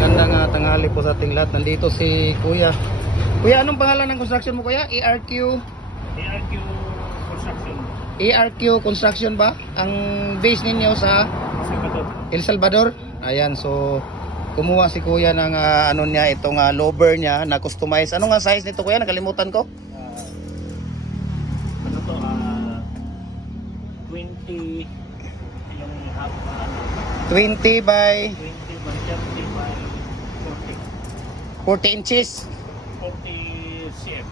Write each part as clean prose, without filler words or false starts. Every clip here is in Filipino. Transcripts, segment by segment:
magandang tanghali po sa ating lahat. Nandito si Kuya. Kuya, anong pangalan ng construction mo, Kuya? ERQ Construction. ERQ Construction ba? Ang base ninyo sa El Salvador? Ayan, so kumuha si Kuya ng ano niya, itong lower niya na customize. Ano nga size nito, Kuya? Nakalimutan ko. Ano to? 20 yung half 20 by 30 by 40 inches. 40 cm.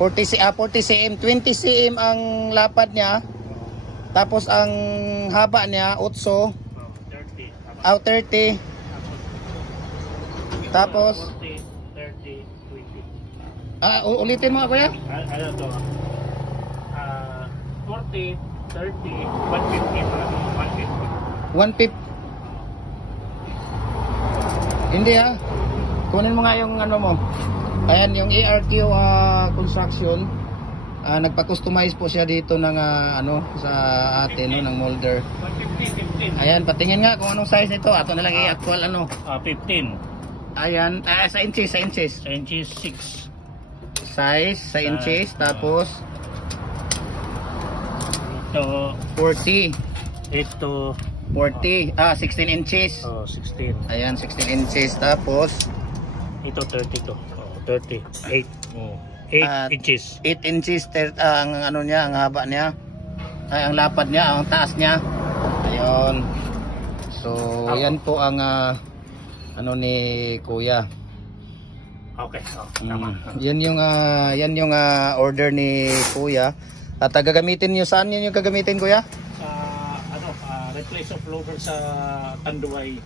40 cm, 20 cm ang lapad niya. Tapos ang haba niya 8, 30. 30. Tapos 40, 30, 20. ulitin mo, Kuya. Ano to? 40, 30, 150 pala. 150. Hindi kunin mo nga yung ano mo. Ayan yung ERQ construction. Nagpa-customize po siya dito ng ano sa atin, no, ng molder. 150, 15. Ayan, patingin nga kung anong size nito. Ato na lang i-actual 15. Ayan, sa inches, sa inches. Sa inches 6. Size sa inches, tapos Ito 40. ito 16 inches. 16. Ayan, 16 inches. Tapos Ito 32. 30. 8 inches. 8 inches ang ano niya, ang haba niya. Ay, ang lapad niya, ang taas niya. Ayun. So, yan po ang ano ni Kuya. Okay. Tama. Yan yung order ni Kuya. At gagamitin niyo, saan niyo yung gagamitin, Kuya? Replace of loader sa Tanduay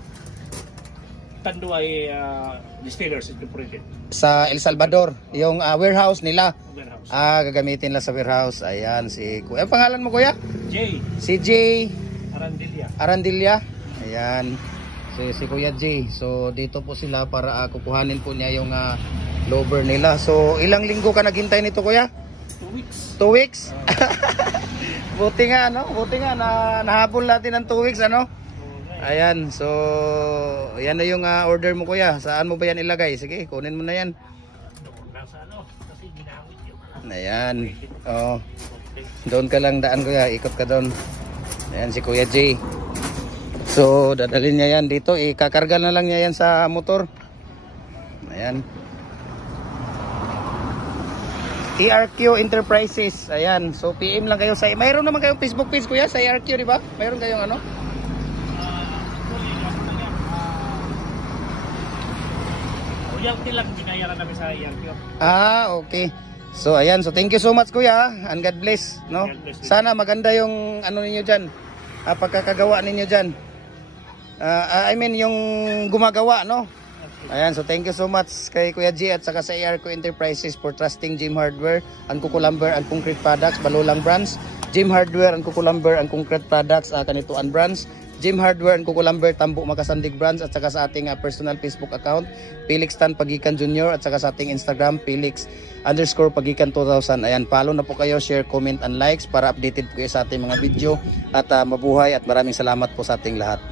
Distillers Incorporated. Sa El Salvador, yung warehouse nila. Warehouse. Gagamitin lang sa warehouse. Ayan si Kuya. Ang pangalan mo, Kuya? J. Si J. Arandilla. Ayan. Si Kuya J. So dito po sila para kukuhanin po niya yung loader nila. So ilang linggo ka naghintay nito, Kuya? 2 weeks. 2 weeks? Buti nga, no? Buti nga nahabol natin ng 2 weeks, ano? Ayan, so yan na yung order mo, Kuya. Saan mo ba yan ilagay? Sige, kunin mo na yan. Kasi ginamit yun. Ayan. Oh. Doon ka lang daan, Kuya. Ikot ka doon. Ayan si Kuya J. So dadalhin niya yan dito. Ikakarga na lang niya yan sa motor. Ayan. ERQ Enterprises. Ayan. So PM lang kayo sa... Mayroon naman kayong Facebook page, Kuya, sa ERQ, di ba? Mayroon kayong ano? Royalty lang binayaran namin sa ERQ. Okay. So ayan. So thank you so much, Kuya. And God bless, no? God bless you. Sana maganda yung ano ninyo diyan. Pagkakagawa ninyo diyan. I mean yung gumagawa, no? Ayan, so thank you so much kay Kuya G at saka sa ERQ Enterprises for trusting Jim Hardware and Kuko Lumber and Concrete Products, Balulang Brands. Jim Hardware and Kuko Lumber and Concrete Products, Kanituan Brands. Jim Hardware and Kuko Lumber, Tambo, Makasandig Brands, at saka sa ating personal Facebook account, Felix Tan Pagikan Jr. at saka sa ating Instagram, Felix_Pagikan 2000. Ayan, follow na po kayo, share, comment, and likes para updated po kayo sa ating mga video. At mabuhay at maraming salamat po sa ating lahat.